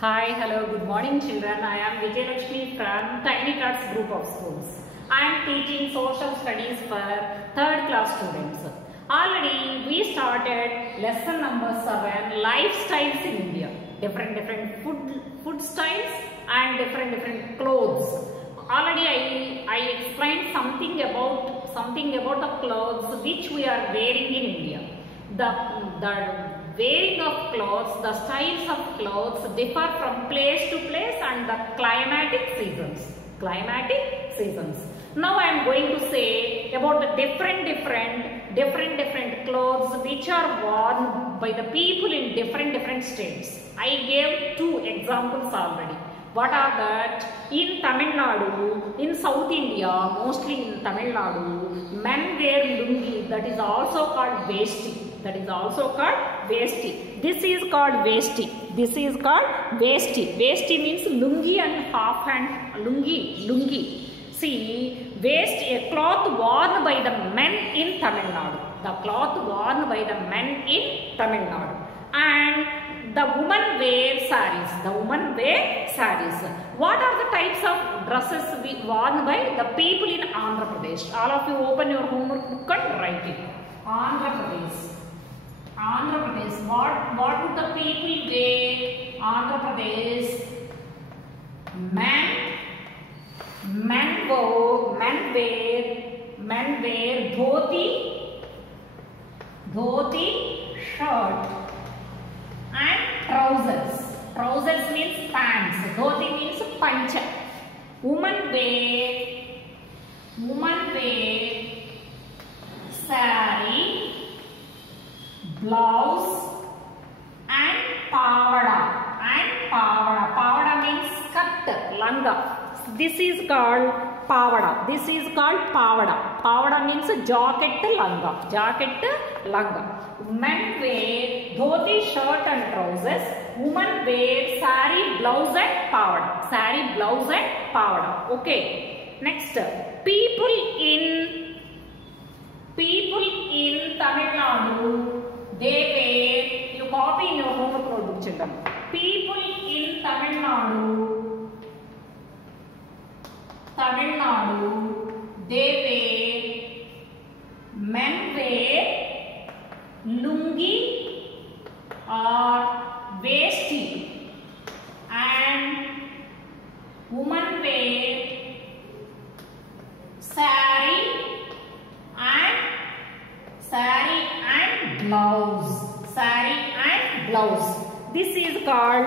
Hi, hello, good morning children. I am Vijay Lakshmi from Tiny Tots group of schools. I am teaching social studies for 3rd class students. Already we started lesson number 7, lifestyles in India. Different food styles and different clothes. Already I explained something about the clothes which we are wearing in India. The wearing of clothes, the styles of clothes differ from place to place and the climatic seasons. Now I am going to say about the different clothes which are worn by the people in different states. I gave 2 examples already. What are that? In Tamil Nadu, in South India, mostly in Tamil Nadu, men wear lungi, that is also called vesti. This is called vesti. Vesti means lungi and half hand lungi. See, vesti, a cloth worn by the men in Tamil Nadu. And the women wear saris. What are the types of dresses worn by the people in Andhra Pradesh? All of you open your homework book and write it. Andhra Pradesh. What would the people wear? Andhra Pradesh. Men wear dhoti, shirt and trousers. Trousers means pants. Dhoti means pancha. Women wear sari, blouse and pavada. Pavada means skirt, langa. This is called pavada. Pavada means jacket, langa. Men wear dhoti, shirt and trousers. Women wear sari, blouse and pavada. Okay. Next, people in Tamil Nadu, they wear, you copy in your homework notebook children. People in Tamil Nadu, they wear, men wear lungi or vesti and women wear sari and blouse. This is called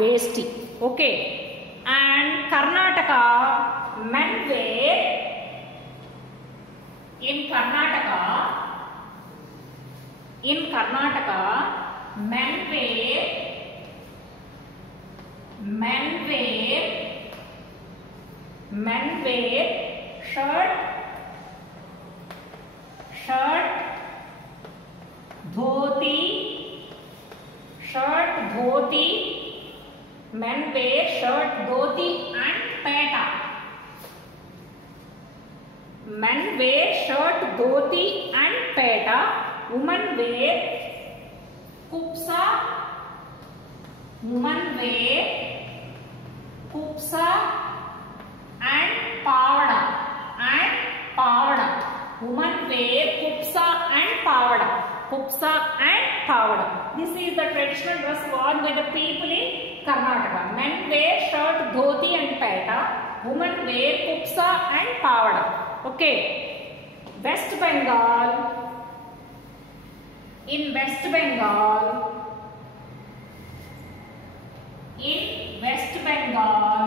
vesti. Okay. And Karnataka, men wear, in Karnataka, men wear shirt, dhoti, men wear shirt, dhoti and peta. Women wear kupsa and pavada. Women wear kupsa and pavada. This is the traditional dress worn by the people in Karnataka. Men wear shirt, dhoti and peta. Women wear kupsa and pavada. Okay. In West Bengal,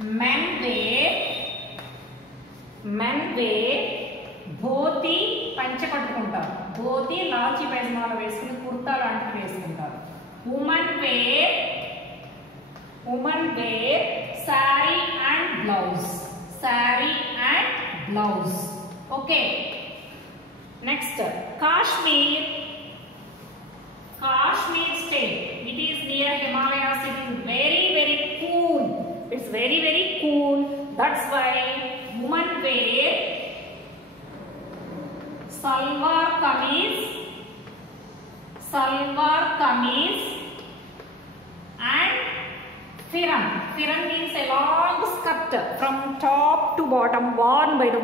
men wear dhoti, pancha kattukuntaru. Dhoti, lachi pajamala vesukoni kurta lantivi vesukuntaru. Women wear sari and blouse. Okay. Next, Kashmir state. It is near Himalayas. It is very cool. It's very cool. That's why women wear salwar kameez salwar kameez and firang. Firang means a long skirt from top to bottom worn by the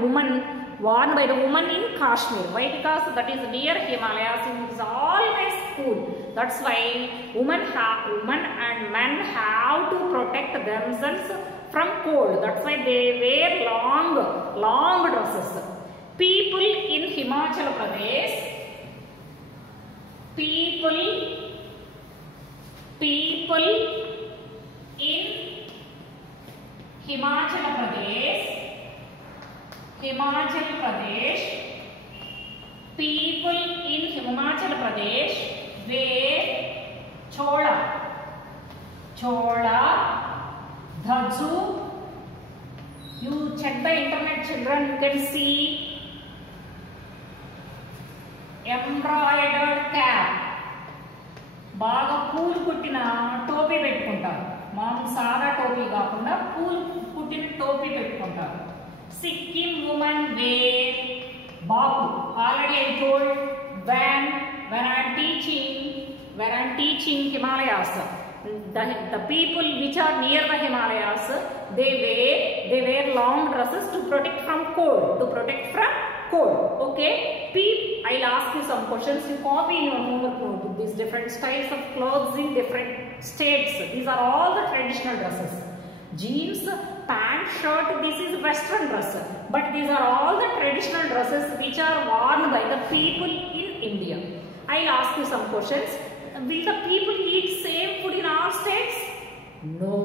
woman in Kashmir. Why? Because that is near Himalayas. It is always cool. That's why women and men have to protect themselves from cold. That's why they wear long dresses. People in Himachal Pradesh. People in Himachal Pradesh. People in Himachal Pradesh wear chola, dhaju. You check the internet, children. You can see embroidered cap. బాగా పూలు కుట్టిన టోపీ పెట్టుకుంటారు. మామూలు సాదా టోపీ కాకుండా పూలు కుట్టిన టోపీ పెట్టుకుంటారు. Sikkim women wear baku. Already I told when I am teaching Himalayas, the people which are near the Himalayas, they wear long dresses to protect from cold. Okay, I'll ask you some questions. You copy in your homework notebook these different styles of clothes in different states. These are all the traditional dresses. Jeans, pant, shirt, this is western dress. But these are all the traditional dresses which are worn by the people in India. I'll ask you some questions. Will the people eat same food in all states? No.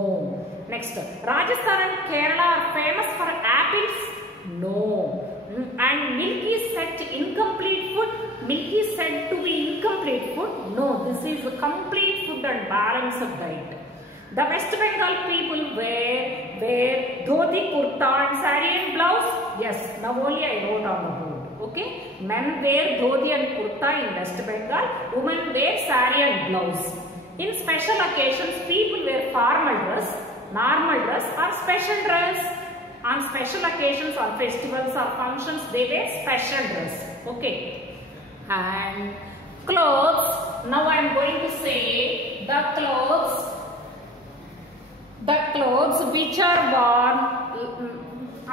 Next, Rajasthan and Kerala are famous for apples? No. And milk is said incomplete food? Milk is said to be incomplete food? No. This is a complete food and balanced diet. The West Bengal people wear dhoti, kurta and saree and blouse. Yes, now only I wrote on the board. Okay, men wear dhoti and kurta in West Bengal. Women wear saree and blouse. In special occasions, people wear formal dress, normal dress or special dress. On special occasions, on festivals or functions, they wear special dress. Okay, and clothes. Now I am going to say the clothes which are worn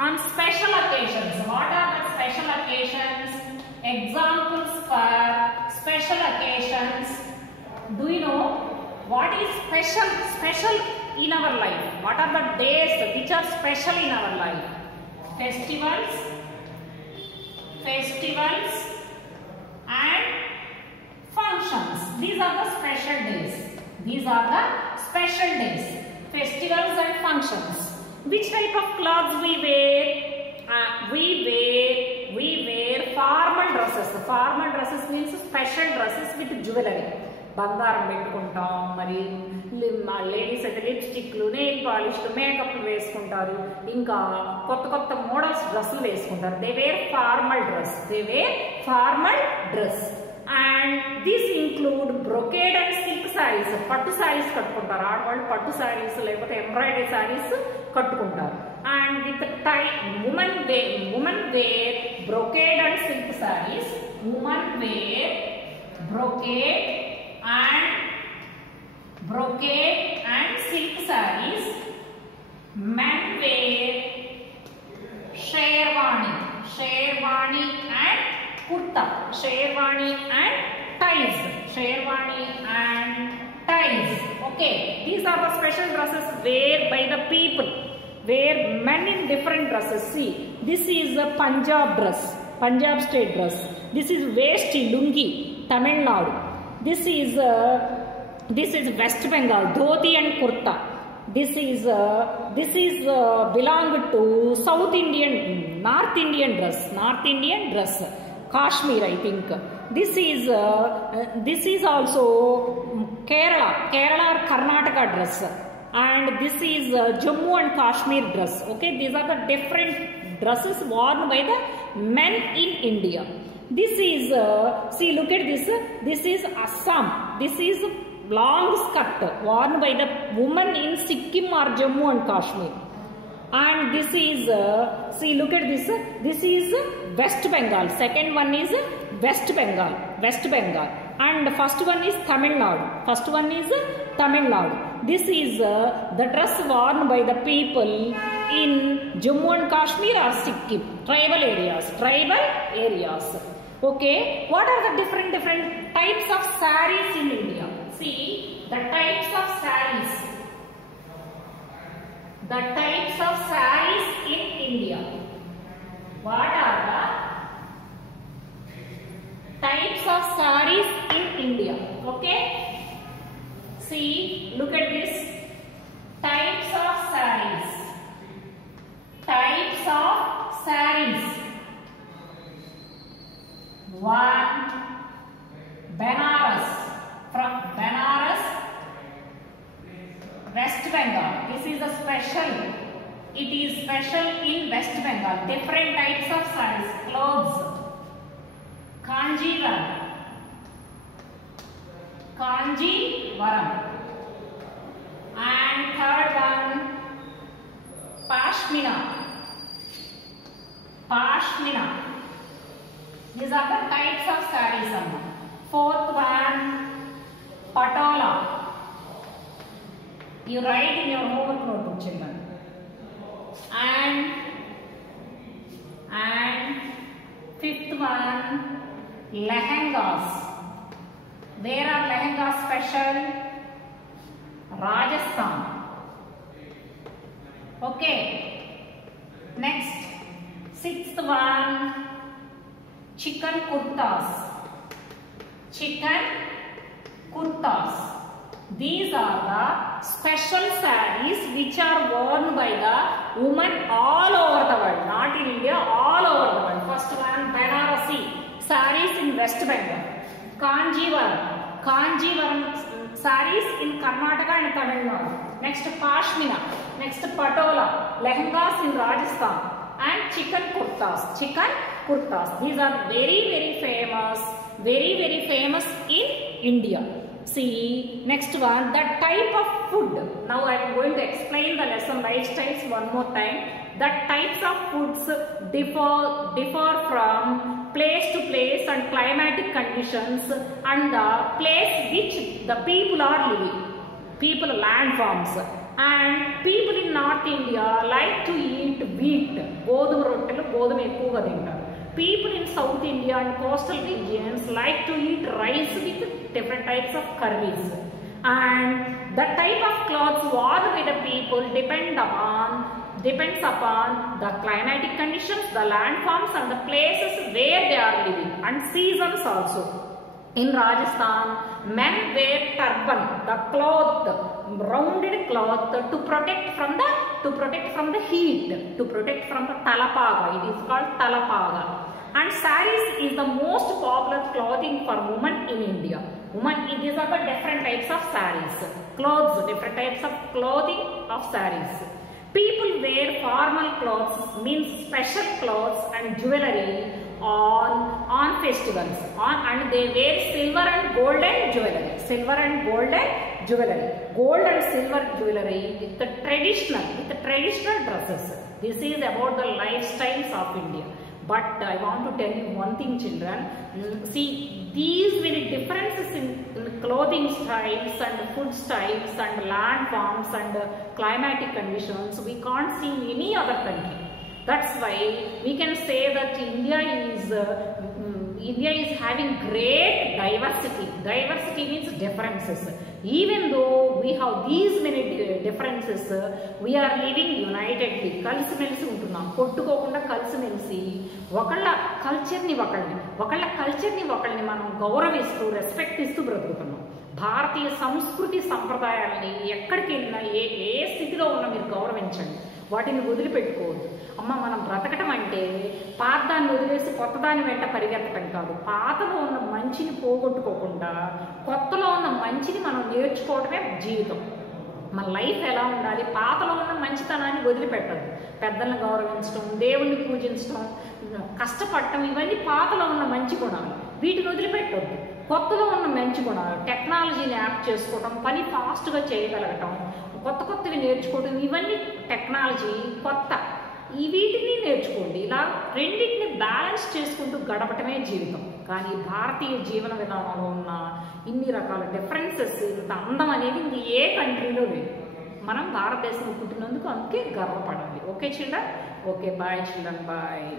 on special occasions. What are the special occasions? Examples for special occasions. Do you know what is special in our life? What are the days which are special in our life? Festivals and functions. These are the special days. Festivals and functions. Which type of clothes we wear? We wear formal dresses. Formal dresses means special dresses with jewelry. బంగారం పెట్టుకుంటాం, మరి ladies అయితే లిప్స్టిక్లు, nail పాలిష్లు, మేకప్లు వేసుకుంటారు, ఇంకా కొత్త models డ్రెస్సులు వేసుకుంటారు. They were formal dress. And this include brocade and silk saris. పట్టు శారీస్ కట్టుకుంటారు ఆడవాళ్ళు. పట్టు శారీస్ లేకపోతే ఎంబ్రాయిడరీ శారీస్ కట్టుకుంటారు. And with women wear brocade and silk sarees. Women wear brocade and silk sarees. Men wear sherwani and kurta, sherwani and ties. Okay, these are the special dresses worn by the people. Wear men in different dresses. See, this is a Punjab dress, Punjab state dress. This is Vesti, lungi, Tamil Nadu. This is West Bengal, dhoti and kurta. This is belong to South Indian, North Indian dress, Kashmir, I think. This is also Kerala or Karnataka dress, and this is Jammu and Kashmir dress. Okay, these are the different dresses worn by the men in India. This is see, look at this. This is Assam. This is long skirt worn by the woman in Sikkim or Jammu and Kashmir. And this is see, look at this. This is West Bengal. Second one is West Bengal. West Bengal. And first one is Tamil Nadu. First one is Tamil Nadu. This is the dress worn by the people in Jammu and Kashmir or Sikkim. Tribal areas. Tribal areas. Okay. What are the different types of sarees in India? See the types of sarees. The types of sarees in India. What are the types of sarees in India? Okay. See, look at this. Types of sarees. Types of sarees. 1. Banaras. From Banaras, West Bengal. This is a special. It is special in West Bengal. Different types of sarees. Clothes. Kanjivaram. Kanjivaram. And third one, Pashmina. Pashmina. These are the types of sarees. Fourth one, Patola. You write in your homework notebook, children. And fifth one, lehengas. Where are lehengas special? Rajasthan. Okay. Next, sixth one, chicken kurtas. Chicken kurtas. These are the special sarees which are worn by the women all over the world, not in India, all over the world. First one, Banarasi sarees in West Bengal. Kanjivaram sarees in Karnataka and Tamil Nadu. Next, Pashmina. Next, Patola. Lehengas in Rajasthan. And chicken kurtas. Chicken kurtas. These are very famous. Very famous in India. See, next one, the type of food. Now I am going to explain the lesson lifestyles one more time. The types of foods differ from place to place and climatic conditions and the place which the people are living. People, landforms. And people in North India like to eat wheat. People in South India and coastal regions like to eat rice with different types of curries. And the type of clothes worn by the people depends upon the climatic conditions, the landforms and the places where they are living, and seasons also. In Rajasthan, men wear turban, the cloth, rounded cloth to protect from the heat, to protect from the talapaga. It is called talapaga. And sarees is the most popular clothing for women in India. These are the different types of sarees. Clothes, different types of clothing of sarees. People wear formal clothes, means special clothes and jewelry on festivals. And they wear silver and golden jewelry. Silver and golden jewelry. Gold and silver jewelry with the traditional dresses. This is about the lifestyles of India. But I want to tell you one thing, children. See, these many differences in clothing styles and food styles and landforms and climatic conditions we can't see in any other country. That's why we can say that India is having great diversity. Diversity means differences. Even though we have these many differences, we are living unitedly. కలిసిమెలిసి ఉంటున్నాం, కొట్టుకోకుండా కలిసిమెలిసి ఒకళ్ళ కల్చర్ని ఒకళ్ళని మనం గౌరవిస్తూ respect ఇస్తూ బ్రతుకుతున్నాం. భారతీయ సంస్కృతి సంప్రదాయాలని ఎక్కడికి వెళ్ళినా ఏ స్థితిలో ఉన్నా మీరు గౌరవించండి, వాటిని వదిలిపెట్టుకోవద్దు. అమ్మ, మనం బ్రతకటం అంటే పాతదాన్ని వదిలేసి కొత్తదాని వెంట పరిగెత్తడం కాదు. పాతలో ఉన్న మంచిని పోగొట్టుకోకుండా కొత్తలో ఉన్న మంచిని మనం నేర్చుకోవడమే జీవితం. మన లైఫ్ ఎలా ఉండాలి? పాతలో ఉన్న మంచితనాన్ని వదిలిపెట్టద్దు. పెద్దలను గౌరవించడం, దేవుణ్ణి పూజించడం, కష్టపడటం, ఇవన్నీ పాతలో ఉన్న మంచి గుణాలు. వీటిని వదిలిపెట్టొద్దు. కొత్తలో ఉన్న మంచి గుణాలు, టెక్నాలజీని యాప్ చేసుకోవడం, పని ఫాస్ట్గా చేయగలగటం, కొత్తవి నేర్చుకోవడం, ఇవన్నీ టెక్నాలజీ కొత్త, వీటిని నేర్చుకోండి. ఇలా రెండింటిని బ్యాలెన్స్ చేసుకుంటూ గడపటమే జీవితం. కానీ భారతీయ జీవన విధానంలో ఉన్న ఇన్ని రకాల డిఫరెన్సెస్, ఇంత అందం అనేది ఇంక ఏ కంట్రీలో లేదు. మనం భారతదేశంలో పుట్టినందుకు అందుకే గర్వపడాలి. Okay children? Okay, bye children, bye.